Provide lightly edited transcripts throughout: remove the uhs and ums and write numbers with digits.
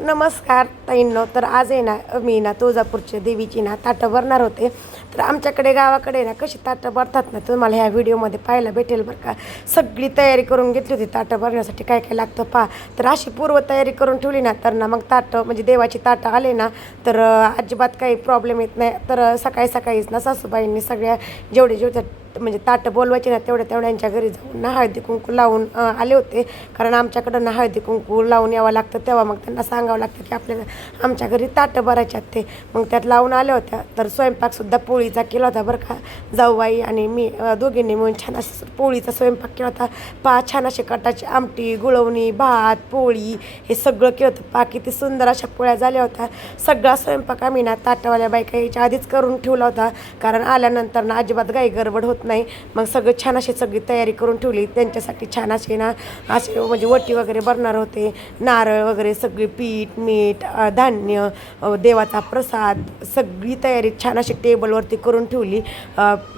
नमस्कार ताईंनो. तर आज आहे ना मी ना तुळजापूरच्या देवीची ना ताटं भरणार होते. तर आमच्याकडे गावाकडे ना कशी ताटं भरतात ना तुम्हाला ह्या व्हिडिओमध्ये पाहायला भेटेल बरं का. सगळी तयारी करून घेतली होती ताटं भरण्यासाठी, काय काय लागतं पहा. तर अशी पूर्वतयारी करून ठेवली ना तर ना मग ताटं म्हणजे देवाची ताटं आले ना तर अजिबात काही प्रॉब्लेम येत नाही. तर सकाळी सकाळीच ना सासूबाईंनी सगळ्या जेवढे म्हणजे ताटं बोलवायचे ना तेवढ्यांच्या घरी जाऊन ना हळदी कुंकू लावून आले होते. कारण आमच्याकडं ना हळदी कुंकू लावून यावं लागतं, तेव्हा मग त्यांना सांगावं लागतं की आपल्याला आमच्या घरी ताटं भरायच्यात ते. मग त्यात लावून आल्या होत्या. तर स्वयंपाकसुद्धा पोळीचा केला होता बरं का. जाऊबाई आणि मी दोघींनी मिळून छान असं पोळीचा स्वयंपाक केला होता. छान असे कटाची आमटी, गुळवणी, भात, पोळी हे सगळं केलं होतं. किती सुंदर अशा पोळ्या झाल्या होत्या. सगळा स्वयंपाक आम्ही ना ताटवाल्या बायका यायच्या आधीच करून ठेवला होता, कारण आल्यानंतर ना अजिबात घाई गडबड होत नाही. मग सगळं छान अशी सगळी तयारी करून ठेवली. त्यांच्यासाठी छान असे ना असे म्हणजे वटी वगैरे भरणार होते. नारळ वगैरे सगळी पीठ मीठ धान्य देवाचा प्रसाद सगळी तयारी छान अशी टेबलवरती करून ठेवली.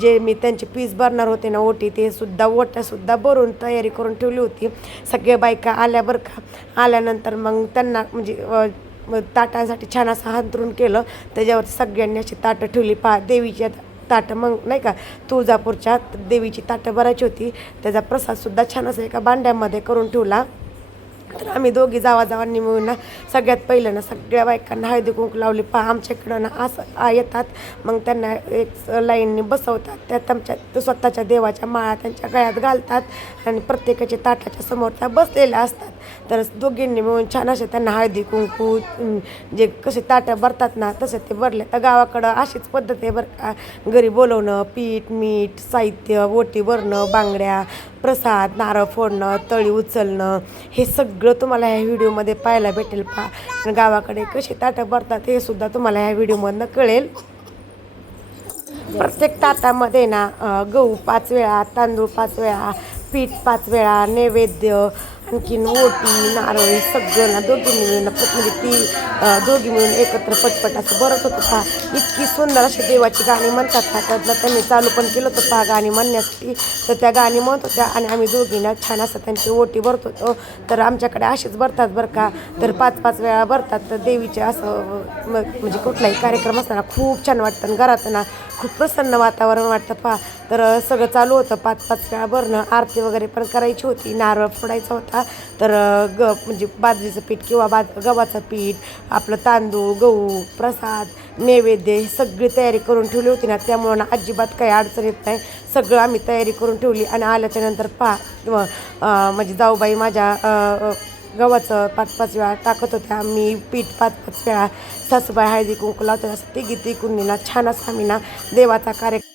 जे मी त्यांचे पीस भरणार होते ना ओटी ते सुद्धा ओट्यासुद्धा भरून तयारी करून ठेवली होती. सगळ्या बायका आल्या बरं का. आल्यानंतर मग त्यांना म्हणजे ताटांसाठी छान असं हांतरून केलं. त्याच्यावरती सगळ्यांनी अशी ताटं ठेवली. देवीच्या ताटं मग नाही का तुळजापूरच्या देवीची ताटं भरायची होती. त्याचा प्रसादसुद्धा छान असं एका भांड्यामध्ये करून ठेवला. तर आम्ही दोघी जावांनी मिळून ना सगळ्यात पहिलं ना सगळ्या बायकांना हळदी कुंकू लावली. आमच्याकडं ना असं येतात मग त्यांना एक लाईनने बसवतात. त्यात आमच्या स्वतःच्या देवाच्या माळा त्यांच्या गळ्यात घालतात आणि प्रत्येकाच्या ताटाच्या समोर त्या बसलेल्या असतात. तर दोघींनी मिळून छान असे त्यांना हळदी कुंकू जे कसे ताटं भरतात ना तसे ते भरले. तर गावाकडं अशीच पद्धत आहे बरं का. घरी बोलवणं, पीठ मीठ साहित्य, ओटी भरणं, बांगड्या, प्रसाद, नारळ फोडणं, तळी उचलणं हे सगळं तुम्हाला ह्या व्हिडिओमध्ये पाहायला भेटेल. गावाकडे कशी ताटं भरतात हे सुद्धा तुम्हाला ह्या व्हिडिओमधनं कळेल. प्रत्येक ताटामध्ये ना गहू 5 वेळा, तांदूळ 5 वेळा, पीठ 5 वेळा, नैवेद्य, आणखीन ओटी, नारळ हे सगळं ना दोघींनी मिळून म्हणजे ती दोघी मिळून एकत्र पटपट असं भरत होतं. इतकी सुंदर अशी देवाची गाणी म्हणतात ना. त्यातलं त्यांनी चालू पण केलं होतं गाणी म्हणण्यासाठी. तर त्या गाणी म्हणत होत्या आणि आम्ही दोघींना छान असं त्यांची ओटी भरत होतो. तर आमच्याकडे असेच भरतात बरं का. तर 5-5 वेळा भरतात. तर देवीचे असं म्हणजे कुठलाही कार्यक्रम असताना खूप छान वाटतं. घरात ना खूप प्रसन्न वातावरण वाटतं तर सगळं चालू होतं 5-5 वेळा भरणं. आरती वगैरे पण करायची होती, नारळ फोडायचा होता. तर म्हणजे बाजरीचं पीठ किंवा गव्हाचं पीठ, आपलं तांदूळ, गहू, प्रसाद, नैवेद्य ही सगळी तयारी करून ठेवली होती ना. त्यामुळं ना अजिबात काही अडचण येत नाही. सगळं आम्ही तयारी करून ठेवली आणि आल्याच्यानंतर म्हणजे जाऊबाई माझ्या गव्हाचं 5-5 वेळा टाकत होत्या. मी पीठ 5-5 वेळा, सासूबाई हळदी कुंकू लावतात. असं तिघी ना छान असं आम्ही ना देवाचा कार्यक्रम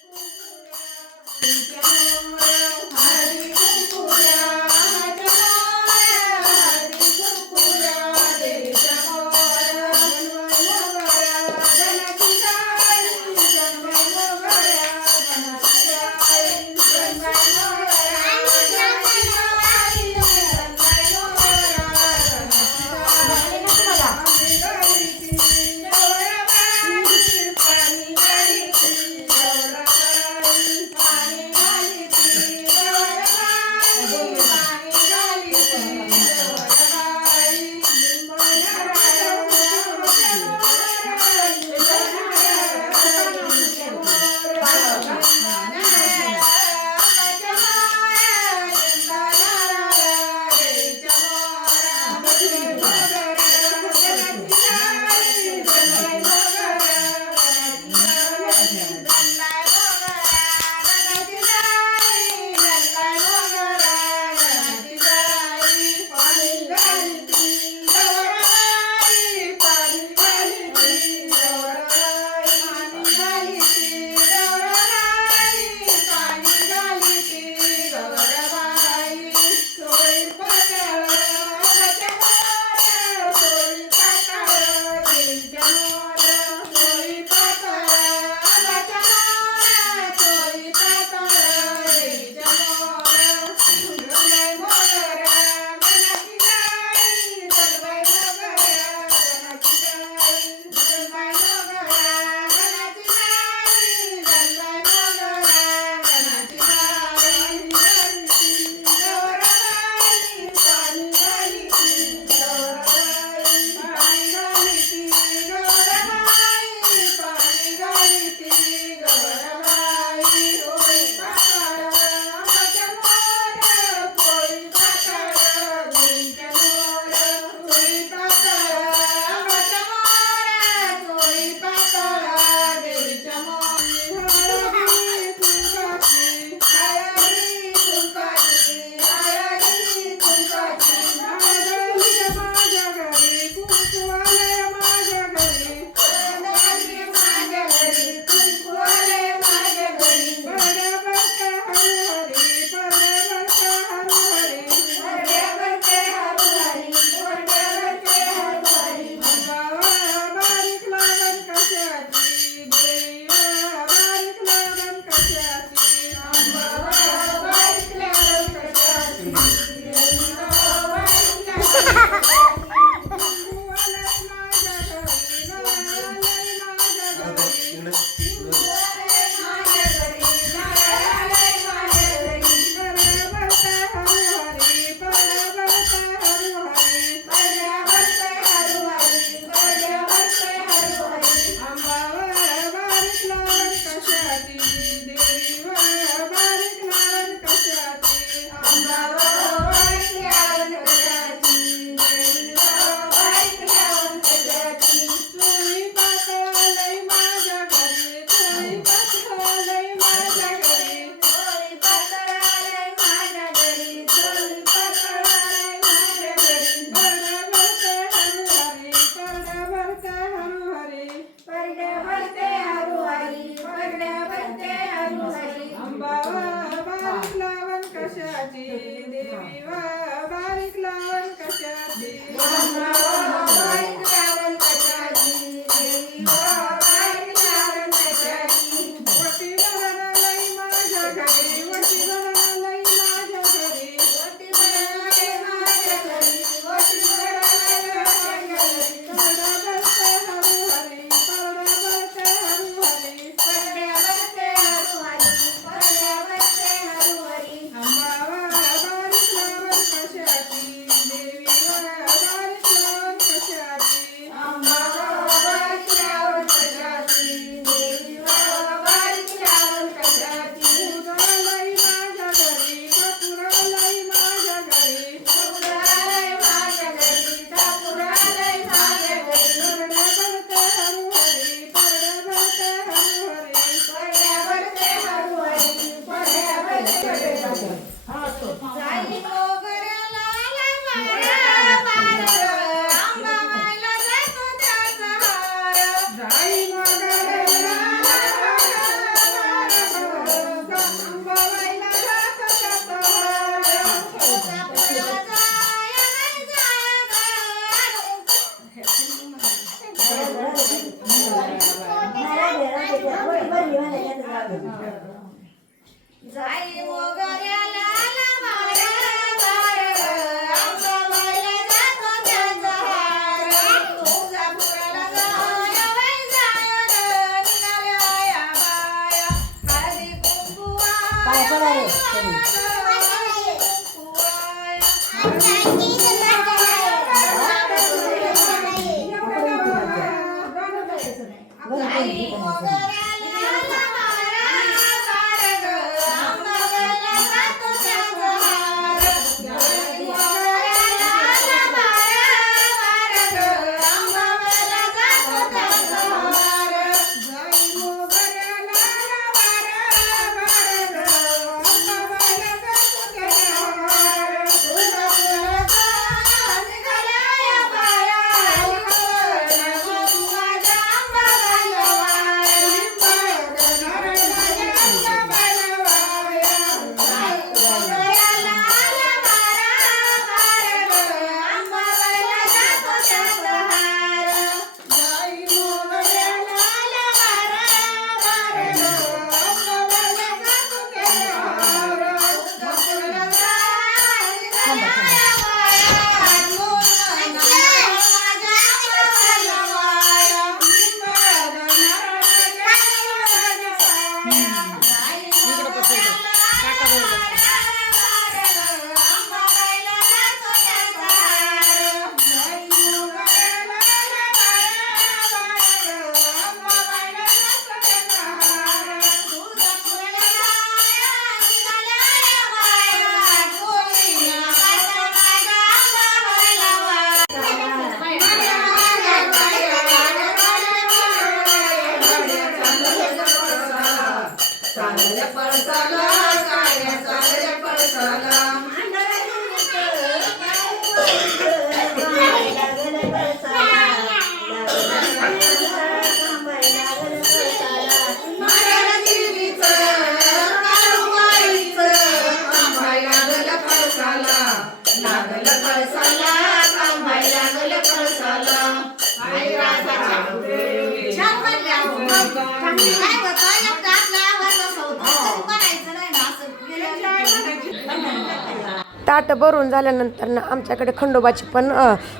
ताट भरून झाल्यानंतर ना आमच्याकडे खंडोबाची पण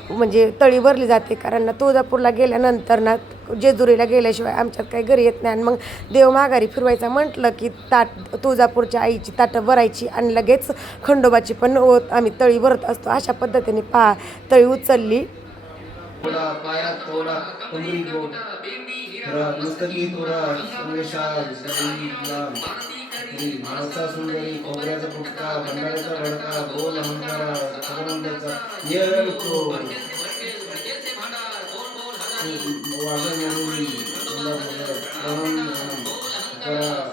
म्हणजे तळी भरली जाते, कारण ना तुळजापूरला गेल्यानंतर ना जेजुरीला गेल्याशिवाय आमच्यात काही घरी येत नाही. आणि मग देव माघारी फिरवायचा म्हटलं की तुळजापूरच्या आईची ताटं भरायची आणि लगेच खंडोबाची पण आम्ही तळी भरत असतो. अशा पद्धतीने तळी उचलली. सुंदरी खोबऱ्याचा फुटका भंडाऱ्याचा भडका बोल अहंकारा सदानंदाचा येळको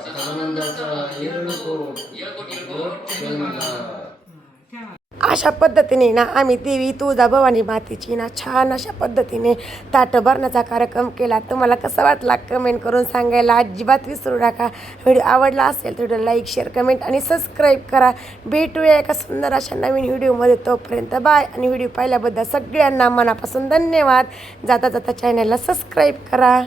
सदानंदाचा येळको. अशा पद्धतीने ना आम्ही देवी तुळजाभवानी मातेची ना छान अशा पद्धतीने ताटं भरण्याचा कार्यक्रम केला. तुम्हाला कसं वाटला कमेंट करून सांगायला अजिबात विसरू नका. व्हिडिओ आवडला असेल तर व्हिडिओ लाईक, शेअर, कमेंट आणि सबस्क्राईब करा. भेटूया एका सुंदर अशा नवीन व्हिडिओमध्ये. तोपर्यंत बाय. आणि व्हिडिओ पाहिल्याबद्दल सगळ्यांना मनापासून धन्यवाद. जाता जाता चॅनलला सबस्क्राईब करा.